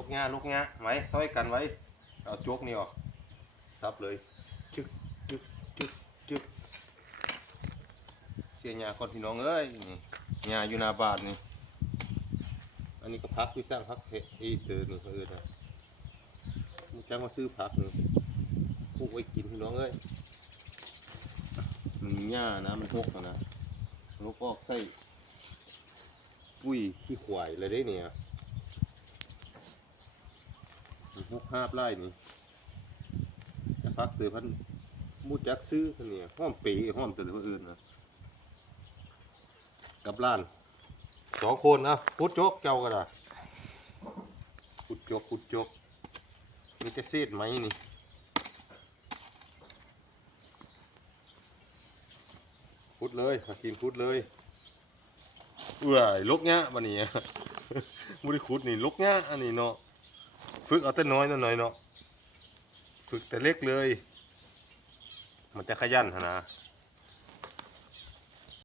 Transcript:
ลูกงาไว้ต้อยกันไว้เอาโจกนี่ออกซับเลยจึ๊กจึ๊กจึ๊กจึ๊กเสียหญ้าคนพี่น้องเอ้ยนี่หญ้าอยู่หน้าบ้านนี่อันนี้ก็พักที่สร้างพักเอีเตอร์นี่เขาเอิ้นนะมึงจ้างมาซื้อผักนี่พวกไว้กินพี่น้องเอ้ยมันหญ้านะมันหกนะลูกออกใส่ปุ้ยขี้ควายเลยได้เนี่ยมันหกห้าไร่นี่จะพักเตือพันมูจักซื้อเนี่ยห้อมปีห้อมแต่ละอื่นนะกับล้าน2 คนนะพุดโจกเจ้ากันอ่ะพุดโจกมีแต่เศษไหมนี่พุดเลยมากินพุดเลยลกเงี้ยวันนี้มุดิขุดนี่ลกเงี้ยอันนี้เนาะฝึกเอาแต่น้อยหน่อยเนาะฝึกแต่เล็กเลยมันจะขยันนะ